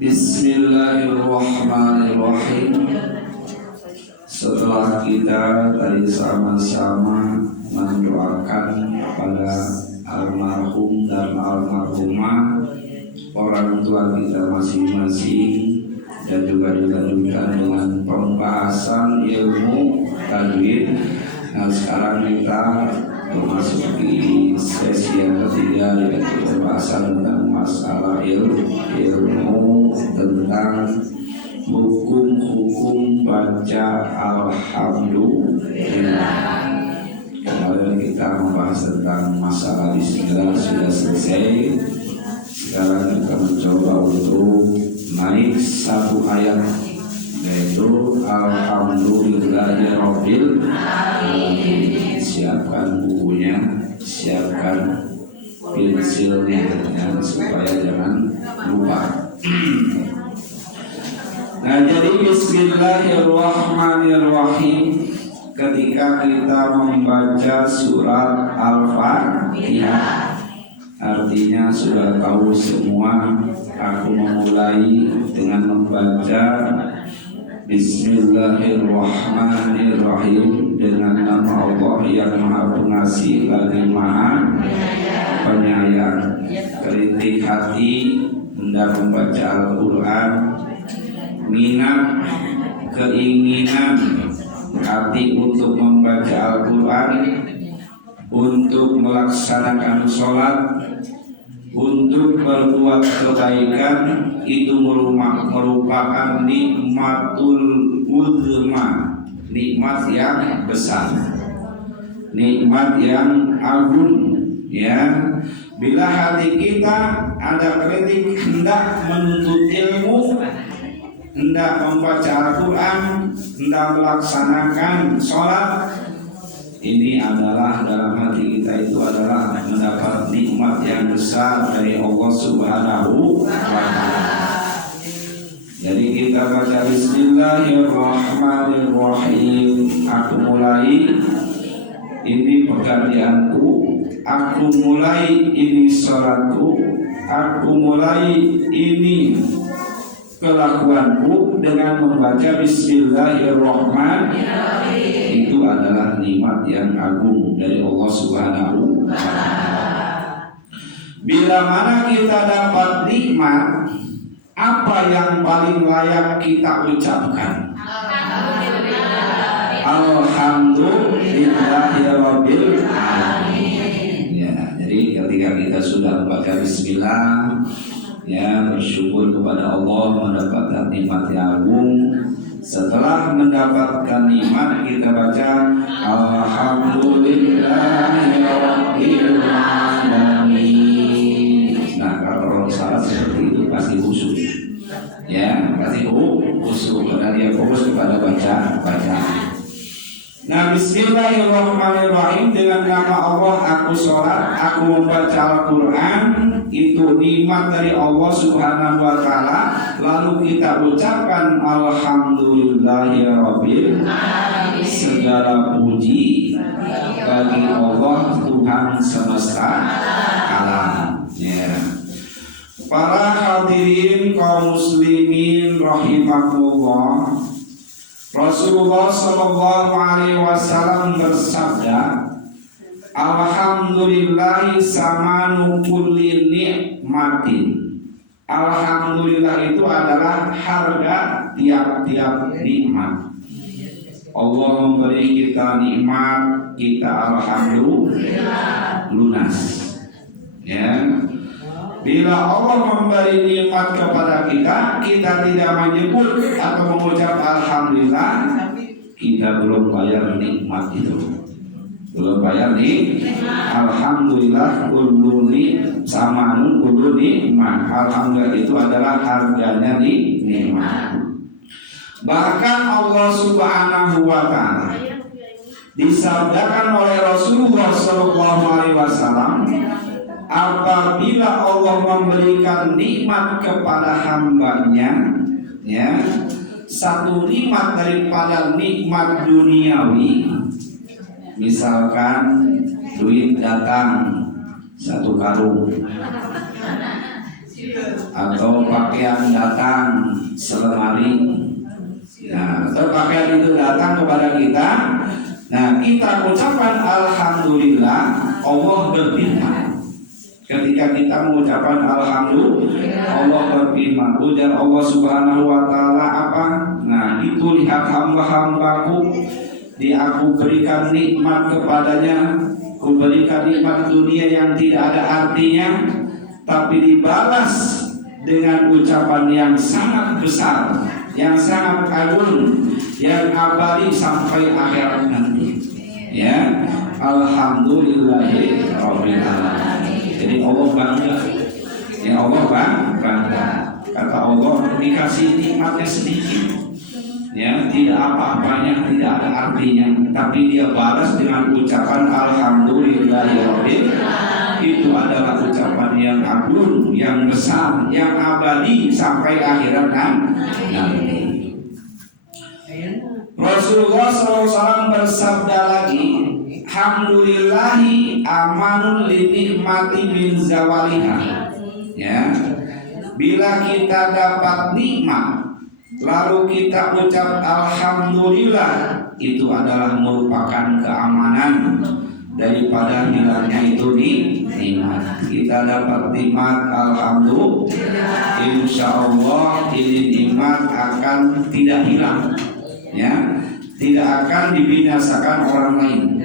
Bismillahirrahmanirrahim. Setelah kita tadi sama-sama mendoakan kepada almarhum dan almarhumah, orang tua kita masing-masing, dan juga dilanjutkan dengan pembahasan ilmu tajwid. Nah, sekarang kita memasuki sesi yang ketiga, yaitu pembahasan tentang masalah ilmu tentang hukum-hukum baca alhamdulillah. Kemarin kita membahas tentang masalah bismillah sudah selesai. Sekarang kita mencoba untuk naik satu ayat, yaitu alhamdulillahirabbil alamin. Siapkan bukunya, siapkan pensilnya, supaya jangan lupa. Nah, jadi bismillahirrahmanirrahim. Ketika kita membaca surat Al-Fatihah, artinya sudah tahu semua. Aku memulai dengan membaca Bismillahirrahmanirrahim dengan nama Allah yang Maha Pengasih lagi Maha Penyayang. Kritik hati hendak membaca Al-Quran, minat keinginan hati untuk membaca Al-Quran, untuk melaksanakan sholat, untuk berbuat kebaikan, itu merupakan nikmatul uzma, nikmat yang besar, nikmat yang agung. Ya, bila hati kita ada kritik hendak menuntut ilmu, hendak membaca Al-Quran, hendak melaksanakan sholat, ini adalah dalam hati kita itu adalah mendapat nikmat yang besar dari Allah Subhanahu wa Ta'ala. Jadi kita baca Bismillahirrahmanirrahim. Aku mulai, ini pekerjaanku. Aku mulai, ini sholatku. Aku mulai, ini kelakuanku dengan membaca Bismillahirrahmanirrahim. Itu adalah nikmat yang agung dari Allah Subhanahu wa Ta'ala. Bila mana kita dapat nikmat, apa yang paling layak kita ucapkan? Alhamdulillahirabbil alamin. Ya, jadi ketika kita sudah membaca Bismillah, ya, bersyukur kepada Allah mendapatkan nikmat yang agung. Setelah mendapatkan nikmat, kita baca Alhamdulillahirabbil alamin. Nah, kalau orang salat seperti itu pasti khusyuk, ya, pasti khusyuk karena dia fokus kepada bacaan. Nah, Bismillahirrahmanirrahim, dengan nama Allah aku sholat, aku membaca Al-Quran, itu nikmat dari Allah Subhanahu wa Ta'ala. Lalu kita ucapkan Alhamdulillahirabbil alamin. Segala puji bagi Allah Tuhan semesta alam. Ya. Para hadirin kaum muslimin rahimakumullah, Rasulullah sallallahu alaihi wasallam bersabda, Alhamdulillah samanu kulli nikmatin. Alhamdulillah itu adalah harga tiap-tiap nikmat. Allah memberi kita nikmat, kita alhamdulillah lunas. Ya. Bila Allah memberi nikmat kepada kita, kita tidak menyebut atau mengucap alhamdulillah, kita belum bayar nikmat itu. Belum bayar nih. Alhamdulillah kullu samanu kullu nikmat. Alhamdulillah itu adalah harganya nikmat. Bahkan Allah Subhanahu wa Ta'ala disabdakan oleh Rasulullah sallallahu alaihi wasallam, apabila Allah memberikan nikmat kepada hambanya, ya, satu nikmat daripada nikmat duniawi, misalkan duit datang 1 karung, atau pakaian datang selemari. Nah, pakaian itu datang kepada kita. Nah, kita ucapkan alhamdulillah, Allah berfirman. Ketika kita mengucapkan alhamdulillah, Allah berfirman. Ujar Allah Subhanahu wa taala apa? Nah, itu lihat hamba-hambaku, aku berikan nikmat kepadanya, aku berikan nikmat dunia yang tidak ada artinya, tapi dibalas dengan ucapan yang sangat besar, yang sangat agung, yang abadi sampai akhirat nanti. Ya, alhamdulillahirabbil alamin. Jadi Allah bangga, ya Allah bangga. Kata Allah, dikasih nikmatnya sedikit, ya tidak apa-apanya, tidak ada artinya, tapi dia balas dengan ucapan alhamdulillahirabbil alamin. Itu adalah ucapan yang agung, yang besar, yang abadi sampai akhirat nanti. Rasulullah SAW bersabda lagi, alhamdulillahi amanun linikmati min zawaliha. Ya, bila kita dapat nikmat lalu kita ucap alhamdulillah, itu adalah merupakan keamanan daripada hilangnya itu nikmat. Kita dapat nikmat alhamdulillah, insya Allah ini nikmat akan tidak hilang, ya, tidak akan dibinasakan orang lain.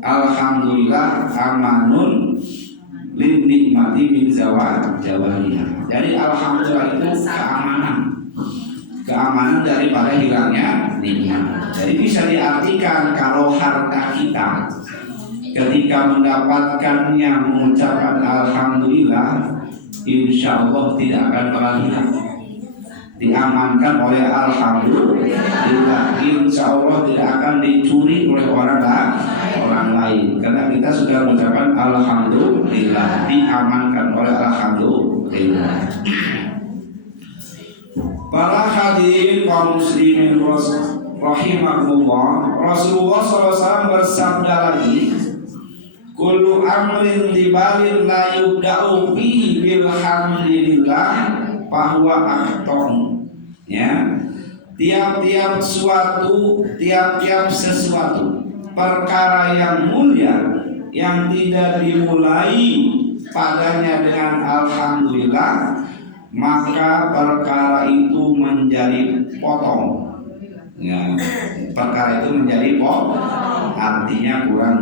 Alhamdulillah amanun lin nikmati min zawaliha. Jadi alhamdulillah itu keamanan daripada hilangnya nikmat. Jadi bisa diartikan kalau harta kita ketika mendapatkannya mengucapkan alhamdulillah, insya Allah tidak akan pernah hilang. Diamankan oleh alhamdulillah, insya Allah tidak akan dicuri oleh orang lain, karena kita sudah mengucapkan alhamdulillah, diamankan oleh alhamdulillah. Para hadirin kaum muslimin rahimahullah, Rasulullah SAW bersabda lagi, kullu amrin dibalin la yubda'u fihi bilhamdulillah bahwa akton. Ya, tiap-tiap sesuatu perkara yang mulia yang tidak dimulai padanya dengan alhamdulillah, maka perkara itu menjadi potong. Ya, perkara itu menjadi potong, artinya kurang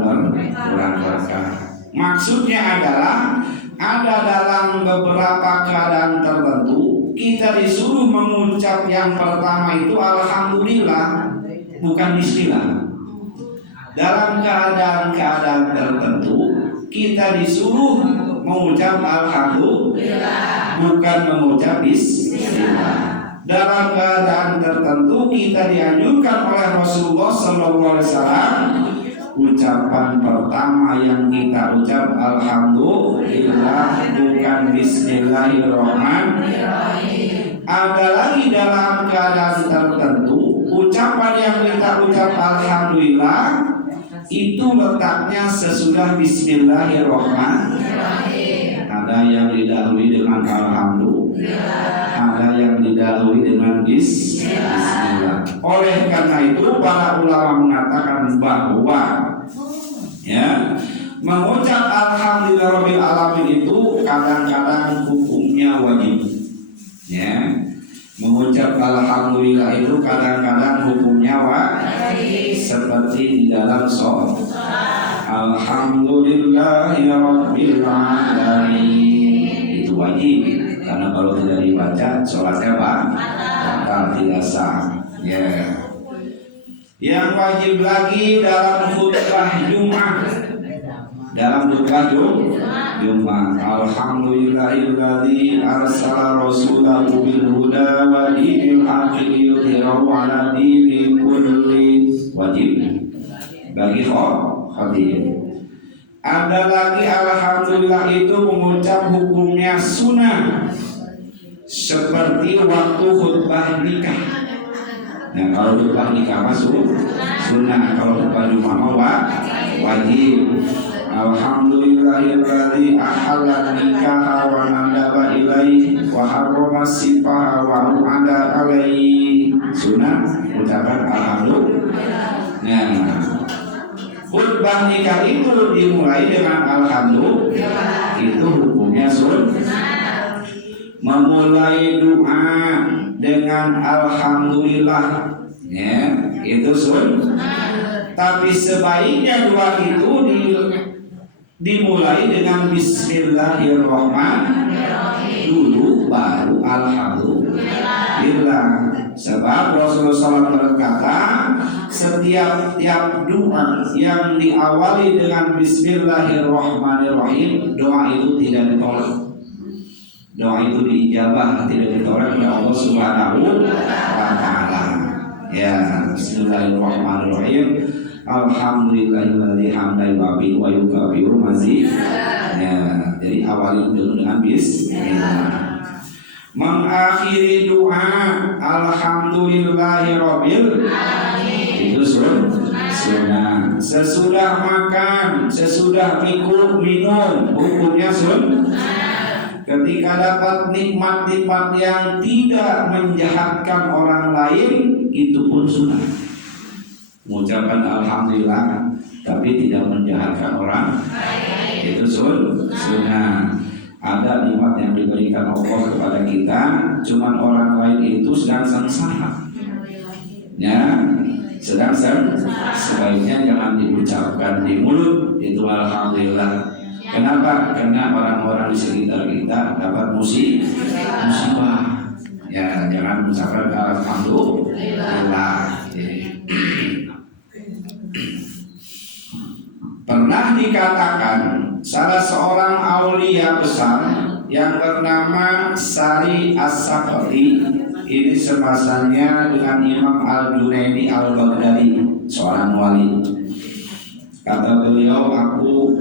berkah. Maksudnya adalah ada dalam beberapa keadaan tertentu kita disuruh mengucap yang pertama itu alhamdulillah, bukan bismillah. Dalam keadaan-keadaan tertentu kita disuruh mengucap alhamdulillah, bukan mengucap bismillah. Dalam keadaan tertentu kita dianjurkan oleh Rasulullah SAW, ucapan pertama yang kita ucap alhamdulillah, bukan bismillahirrahmanirrahim. Ada lagi dalam keadaan tertentu ucapan yang kita ucap alhamdulillah itu letaknya sesudah bismillahirrahmanirrahim. Ada yang didahului dengan alhamdulillah, ada yang didahului dengan bismillah. Oleh karena itu para ulama mengatakan bahwa ya, mengucap alhamdulillahirabbil alamin itu kadang-kadang hukumnya wajib. Ya, mengucap alhamdulillah itu kadang-kadang hukumnya wajib, seperti di dalam sholat. Alhamdulillahirabbil alamin itu wajib, karena kalau tidak dibaca sholatnya batal, tidak sah. Ya. Yang wajib lagi dalam khutbah Jumat, Jumat, alhamdulillahilladzi arsala rasulahu bil huda wa dinil haqqi liyudhhirahu 'ala dini kulli. Wajib bagi khadir. Ada lagi alhamdulillah itu mengucap hukumnya sunnah, seperti waktu khutbah nikah. Nah, kalau khutbah nikah masuk sunnah, kalau khutbah Jumat wajib. Alhamdulillahilladzi ahalla nikaha wa nadaba ilaihi wa harrama sifaha wa ada alaihi. Sunah ucapan alhamdulillah. Nah, khutbah nikah itu dimulai dengan alhamdulillah. Itu hukumnya sunnah. Memulai doa dengan alhamdulillah, ya, itu sunnah. Tapi sebaiknya doa itu dimulai dengan bismillahirrahmanirrahim dulu, baru alhamdulillah. Sebab Rasulullah SAW berkata, setiap doa yang diawali dengan bismillahirrahmanirrahim, doa itu tidak ditolak. Doa itu diijabah, tidak ditolak oleh Allah Subhanahu wa Ta'ala. Ya, bismillahirrahmanirrahim. Alhamdulillahilladzi hamdan yu'abbi wa yukafiru mazid. Ya, jadi awali dulu dengan bismillah. Mengakhiri doa alhamdulillahi rabbil alamin. Itu sunnah. Sesudah makan, sesudah minum, hukumnya sunnah. Ketika dapat nikmat-nikmat yang tidak menjahatkan orang lain, itu pun sunnah. Mengucapkan alhamdulillah tapi tidak menjahatkan orang, itu sunnah. Ada nikmat yang diberikan Allah kepada kita, cuman orang lain itu sedang sengsara, ya, sedang sebaiknya jangan diucapkan di mulut itu alhamdulillah. Kenapa? Karena orang-orang di sekitar kita dapat musibah. Ya, jangan mengucapkan alhamdulillah. Pernah dikatakan salah seorang aulia besar yang bernama Sari As-Sakati, ini semasanya dengan Imam Al-Junaidi Al-Baghdadi, seorang wali. Kata beliau, aku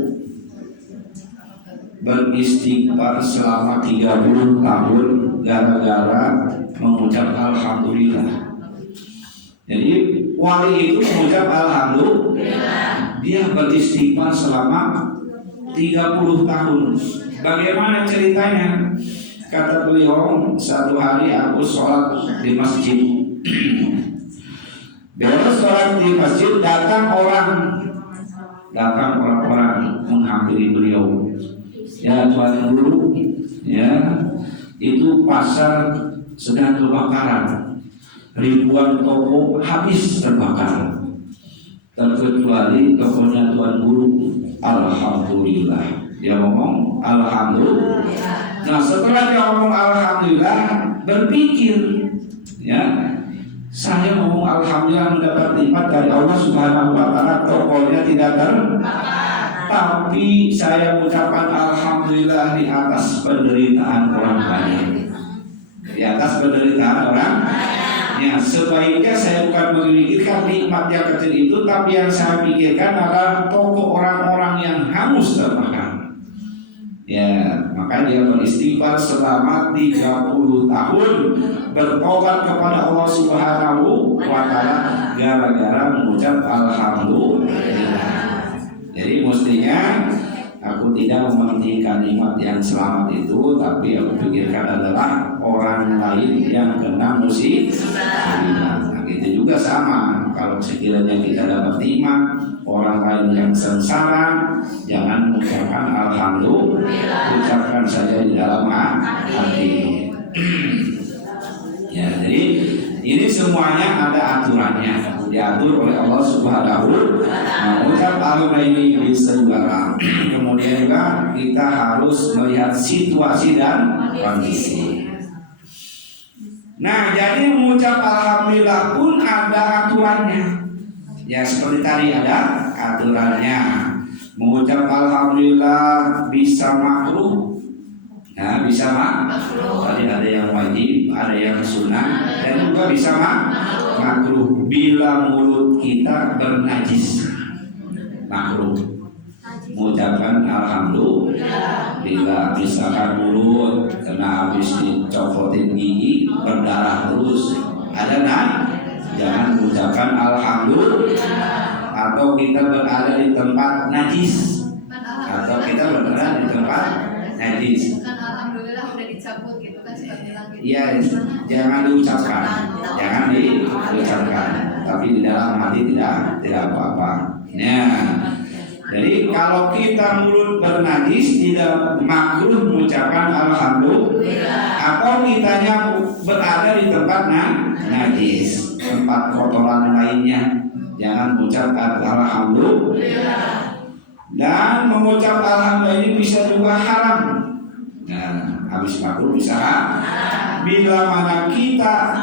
beristighfar selama 30 tahun gara-gara mengucap alhamdulillah. Jadi wali itu mengucap alhamdulillah. Dia beristighfar selama 30 tahun. Bagaimana ceritanya? Kata beliau, satu hari aku sholat di masjid. Beres sholat di masjid, datang orang-orang menghampiri beliau. Ya Tuan Guru, ya, itu pasar sedang kebakaran, ribuan toko habis terbakar, terkecuali tokonya Tuan Guru. Alhamdulillah, dia ngomong alhamdulillah. Nah, setelah dia ngomong alhamdulillah, berpikir, ya, saya ngomong alhamdulillah mendapat nikmat dari Allah Subhanahu wa Ta'ala, tokonya tidak terbakar. Tapi saya mengucapkan alhamdulillah di atas penderitaan orang banyak. Di atas penderitaan orang banyak. Ya, sebaiknya saya bukan memikirkan nikmat yang kecil itu, tapi yang saya pikirkan adalah tokoh orang-orang yang hangus terbakar. Ya, maka dia beristighfar selama 30 tahun, bertobat kepada Allah Subhanahu wa Ta'ala gara-gara mengucap alhamdulillah. Jadi mestinya aku tidak mementingkan nikmat yang selamat itu, tapi aku pikirkan adalah orang lain yang kena musibah. Nah, itu juga sama. Kalau sekiranya kita dapat nikmat, orang lain yang sengsara, jangan mengucapkan alhamdulillah, ucapkan saja di dalam hati. Ya, jadi ini semuanya ada aturannya, diatur oleh Allah Subhanahu wa Ta'ala. Mengucap alhamdulillah ini bisa juga. Kemudian juga kita harus melihat situasi dan kondisi. Nah, jadi mengucap alhamdulillah pun ada aturannya. Ya, seperti tadi ada aturannya. Mengucap alhamdulillah bisa makruh. Nah, bisa makruh. Tadi ada yang wajib, ada yang sunnah, dan juga bisa makruh bila mulut kita bernajis. Makruh. Mengucapkan alhamdulillah bila misalkan mulut kena habis dicopotin gigi berdarah terus, ada jangan mengucapkan alhamdulillah. Atau kita berada di tempat najis, atau kita berkenan di tempat najis. Kan alhamdulillah udah dicabut gitu kan suka bilang gitu. Iya, jangan diucapkan, tapi di dalam hati tidak apa-apa. Nah, jadi kalau kita mulut bernajis tidak makruh mengucapkan alhamdulillah, atau kitanya berada di tempat najis, tempat kotoran lainnya, jangan mengucapkan alhamdulillah. Dan mengucap alhamdulillah ini bisa juga haram. Nah, habis makruh bisa bila mana kita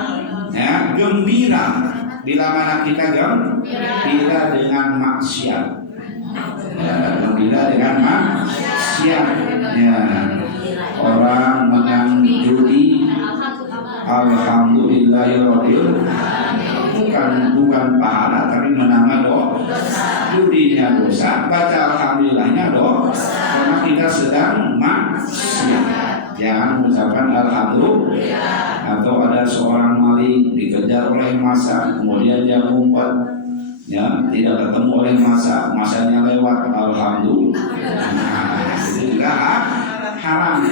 gembira, bila mana kita gembira dengan maksiat. Gembira dengan maksiat. Ya. Orang menang judi, alhamdulillahirabbil bukan pahala tapi menambah dosa. Judinya dosa, baca alhamdulillahnya dosa, karena kita sedang maksiat. Jangan mengucapkan alhamdulillah. Atau ada seorang maling dikejar oleh massa, kemudian dia ngumpet, tidak ketemu oleh massanya lewat, alhamdulillah. Nah, itu juga haram.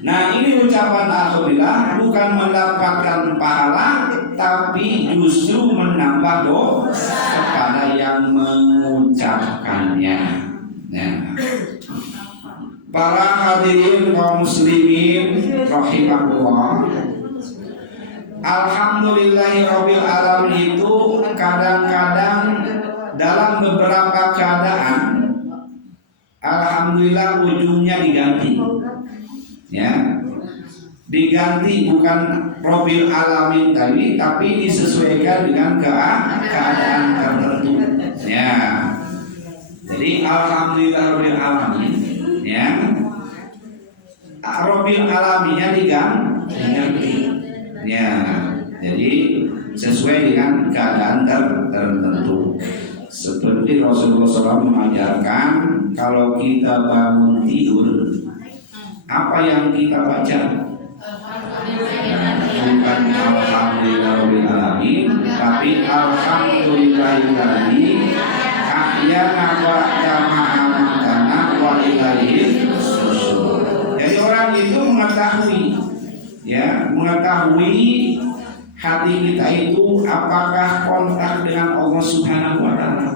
Nah, ini ucapan alhamdulillah bukan mendapatkan pahala, tapi justru menambah dosa kepada yang mengucapkannya. Nah, para hadirin kaum muslimin rahimakumullah, alhamdulillahirabbil alamin itu kadang-kadang dalam beberapa keadaan alhamdulillah ujungnya diganti. Diganti bukan Rabbil alamin tadi, tapi disesuaikan dengan keadaan tertentu. Jadi alhamdulillah Rabbil alamin, Rabbil alaminnya diganti. Jadi sesuai dengan keadaan tertentu. Seperti Rasulullah SAW mengajarkan, kalau kita bangun tidur, apa yang kita baca? Bukan alhamdulillahirabbil alamin, tapi alhamdulillahilladzi ahyana ba'da ma amatana wa ilaihi nusyur. Jadi orang itu mengetahui hati kita itu apakah kontak dengan Allah Subhanahu wa taala.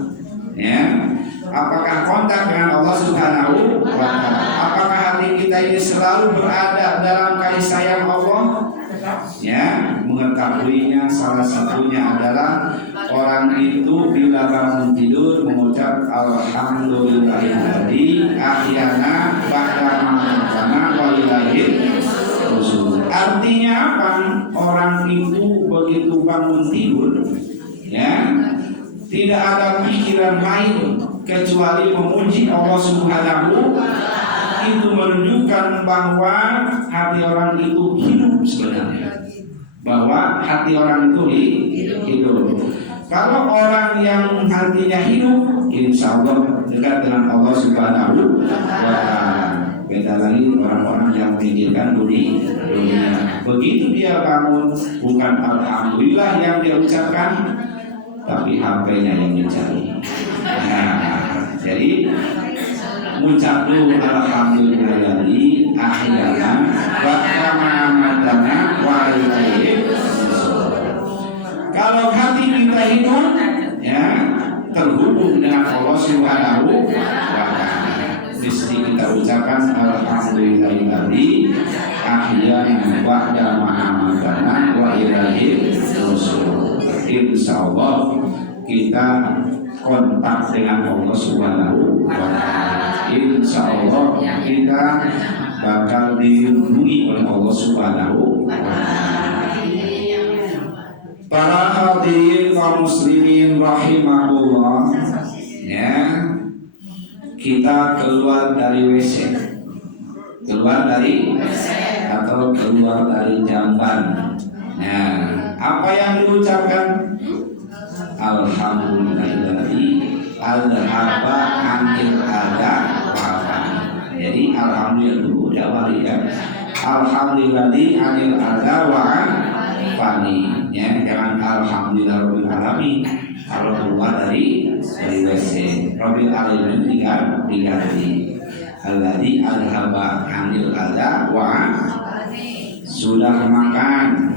Apakah kontak dengan Allah Subhanahu wa taala? Apakah hati kita ini selalu berada dalam kasih sayang Allah? Mengetahuinya salah satunya adalah orang itu bila bangun tidur mengucap alhamdulillahilladzi ahyana ba'da ma amatana wa ilaihi nusyur. Artinya apa? Orang itu begitu bangun tidur, tidak ada pikiran lain kecuali memuji Allah Subhanahu. Itu menunjukkan bahwa hati orang itu hidup sebenarnya. Bahwa hati orang itu hidup. Kalau orang yang hatinya hidup, insya Allah dekat dengan Allah Subhanahu wa taala. Beda lagi orang-orang yang memikirkan dunia. Begitu dia bangun, bukan alhamdulillah yang dia ucapkan, tapi HP-nya yang dicari. Jadi mengucap dulu alhamdulillahilladzi ahyana ba'da ma amatana wa ilaihi nusyur. Kalau hati kita hidup, terhubung dengan Allah Subhanahu wa taala, mesti kita ucapkan alhamdulillahilladzi ahyana ba'da ma amatana wa ilaihi nusyur. Insyaallah kita kontak dengan Allah Subhanahu wa taala. Insyaallah kita bakal dilindungi oleh Allah Subhanahu wa taala. Para hadirin kaum muslimin rahimahullah, kita keluar dari WC, atau keluar dari jamban. Apa yang diucapkan? Alhamdulillahilladzi azhaba 'anil adha wa'afa. Jadi alhamdulillah dulu diawali Alhamdulillahilladzi 'anil adha wa'afa. fani. Ya, jangan alhamdulillah rabbil alamin. Kalau keluar dari WC, rabbil alamin tinggal diganti. Alladzi adhaba 'anil adza wa sudah makan.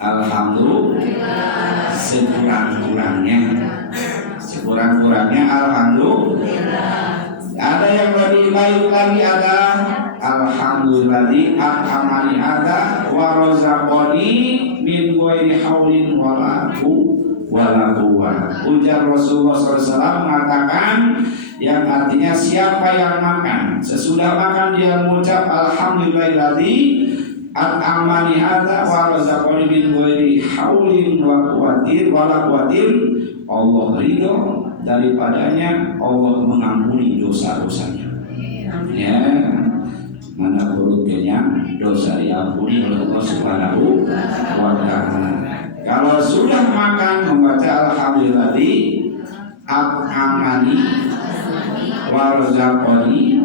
Alhamdulillah sekurang-kurangnya alhamdulillah. Ada yang lebih baik lagi, ada alhamdulilladzi at'amani ada wa razaqani min ghairi haulin wala quwwah. Ujar Rasulullah SAW mengatakan yang artinya siapa yang makan sesudah makan dia mengucap alhamdulillahilladzi at'amani hadza wa razaqani min ghairi haulin wala quwwatin, Allah ridho daripadanya, Allah mengampuni dosa-dosanya. Ya, mana perut kenyang dosa diampuni oleh Allah Subhanahu wa ta'ala. Kalau sudah makan membaca alhamdulilladzi at'amani warzaqani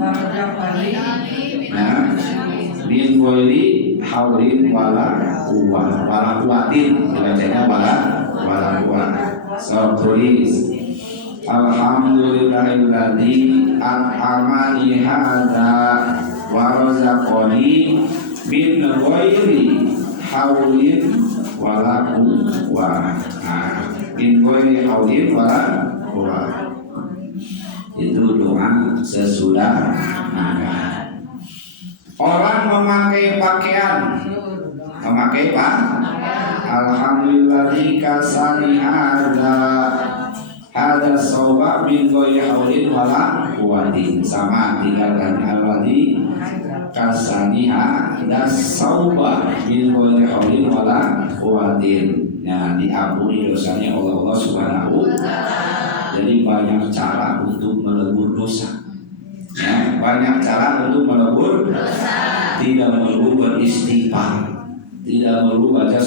min ghairi haulin wala quwwatin, bacanya wala quwwat. So tulis alhamdulillahilladzi at'amani hadza wa razaqani min ghairi haulin wala quwwah. Min ghairi haulin wala quwwah. Itu doa sesudah makan. Orang memakai pakaian, memakai alhamdulilladzi kasani hadza sauba min ghairi haulin wala quwwatin. Sama tinggalkan alladzi kasani hadza sauba min ghairi haulin wala quwwatin. Nah, diampuni dosanya oleh Allah Subhanahu wa ta'ala. Jadi banyak cara untuk melebur dosa. Ya, banyak cara untuk melebur dosa. Tidak melulu beristighfar, tidak melulu baca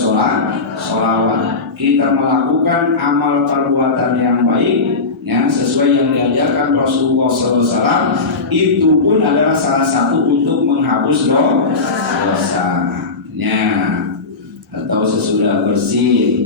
sholawat. Kita melakukan amal perbuatan yang baik, ya, sesuai yang diajarkan Rasulullah SAW. Itu pun adalah salah satu untuk menghapus dosa. Ya, atau sesudah bersih.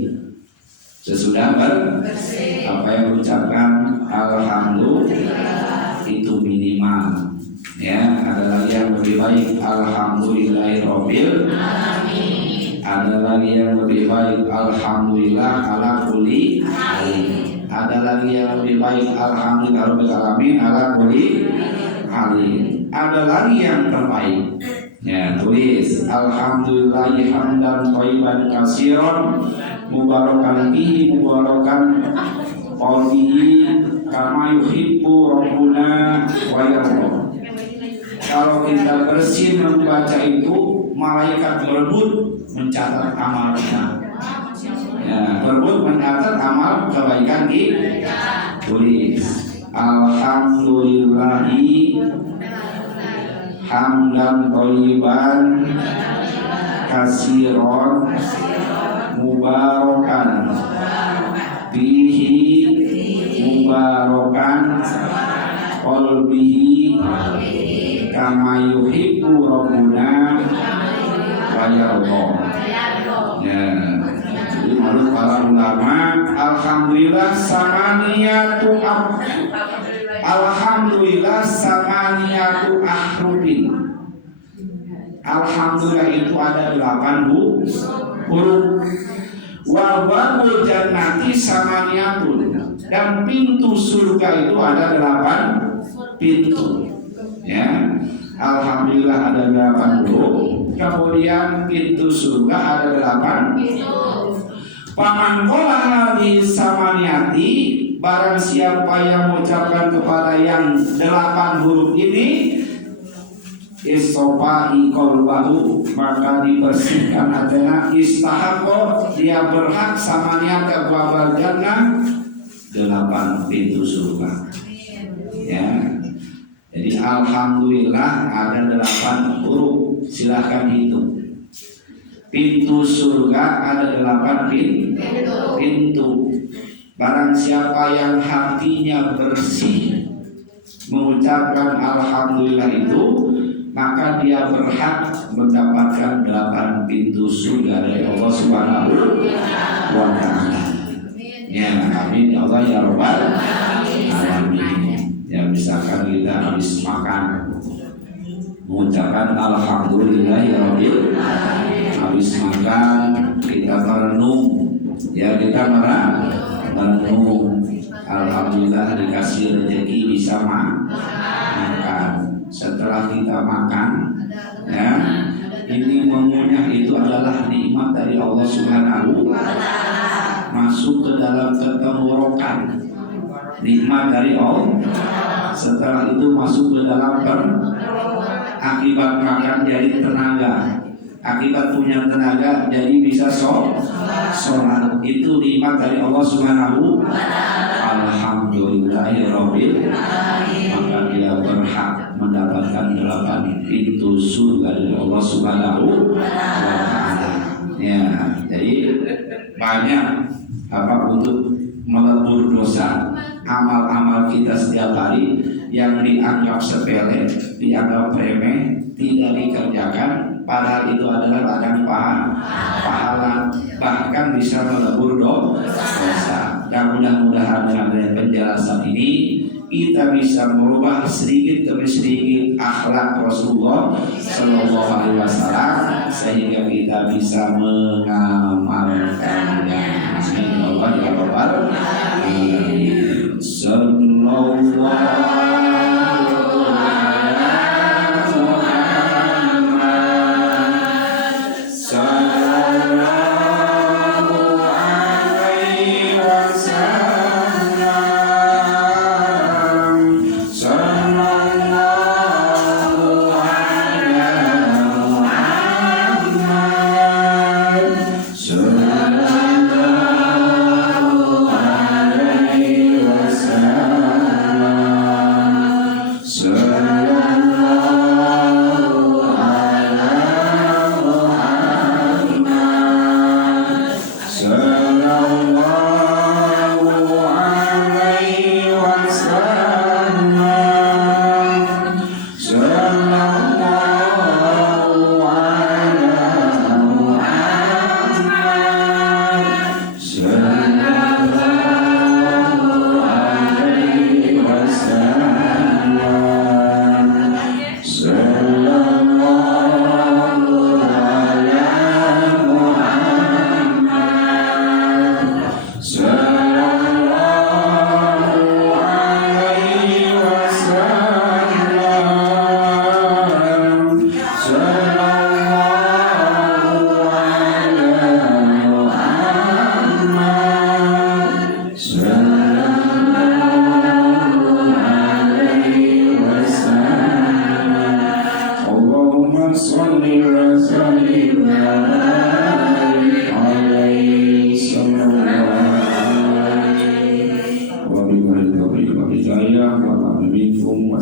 Apa yang ucapkan alhamdulillah itu minimal. Ya, ada lagi yang lebih baik alhamdulillahirabbil alamin. Ada lagi yang lebih baik alhamdulillah ala kulli halin. Ada lagi yang lebih baik alhamdulillahirabbil alamin ala kulli halin. Ada lagi yang terbaik. Ya, tulis alhamdulillahi hamdan thayyiban katsiran mubarakan fihi mubarakan qawlihi kama yuhibbu rabbuna wa yarda. Kalau kita bersih membaca itu, malaikat berebut mencatat amal kita. Ya, berebut mencatat amal kebaikan kita. Tulis alhamdulillahi hamdan thayyiban katsiran mubarakan fihi mubarakan qalbihi kama yuhibbu rabbuna wa yarda. Ya, jadi menurut para ulama alhamdulillah samaniyatu ahrufin. Alhamdulillah itu ada 8 huruf. Wa babul jannati samaniyatun, dan pintu surga itu ada 8 pintu. Ya, alhamdulillah ada 8 huruf. Kemudian pintu surga ada 8 pintu. Paman qala di samaniyati, barang siapa yang mengucapkan kepada yang 8 huruf ini, istofa'i qalbahu, maka dibersihkan hatinya, istahaqo, dia berhak samanya ke babal jannah, 8 pintu surga. Ya, jadi alhamdulillah ada 8 huruf, silahkan hitung. Pintu surga ada 8 pintu. Barang siapa yang hatinya bersih mengucapkan alhamdulillah itu, maka dia berhak mendapatkan 8 pintu pintu surga dari Allah Subhanahu wa Ta'ala. Ya, amin ya Allah ya Rabbal alamin. Ya, misalkan kita habis makan mengucapkan alhamdulillahirabbil alamin. Habis makan kita merenung, ya kita merenung. Alhamdulillah dikasih rezeki bisa makan. Setelah kita makan, ya ini mengunyah itu adalah nikmat dari Allah Subhanahu wa Ta'ala. Masuk ke dalam tenggorokan, nikmat dari Allah. Setelah itu masuk ke dalam akibat makan jadi tenaga, akibat punya tenaga jadi bisa sholat. Itu nikmat dari Allah Subhanahu wa Ta'ala. Alhamdulillahirabbil alamin. Maka dia berhak mendapatkan 8 pintu surga dari Allah Subhanahu wa Ta'ala. Ya, jadi banyak untuk melebur dosa, amal-amal kita setiap hari yang dianggap sepele, dianggap remeh, tidak dikerjakan, padahal itu adalah ladang pahala, bahkan bisa melebur dosa. Dan mudah-mudahan dengan penjelasan ini kita bisa merubah sedikit demi sedikit akhlak Rasulullah Sallallahu Alaihi Wasallam sehingga kita bisa mengamalkannya. Amin ya Allah ya Rabbal alamin. Sallallahu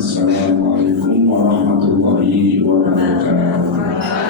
Wassalamualaikum warahmatullahi wabarakatuh.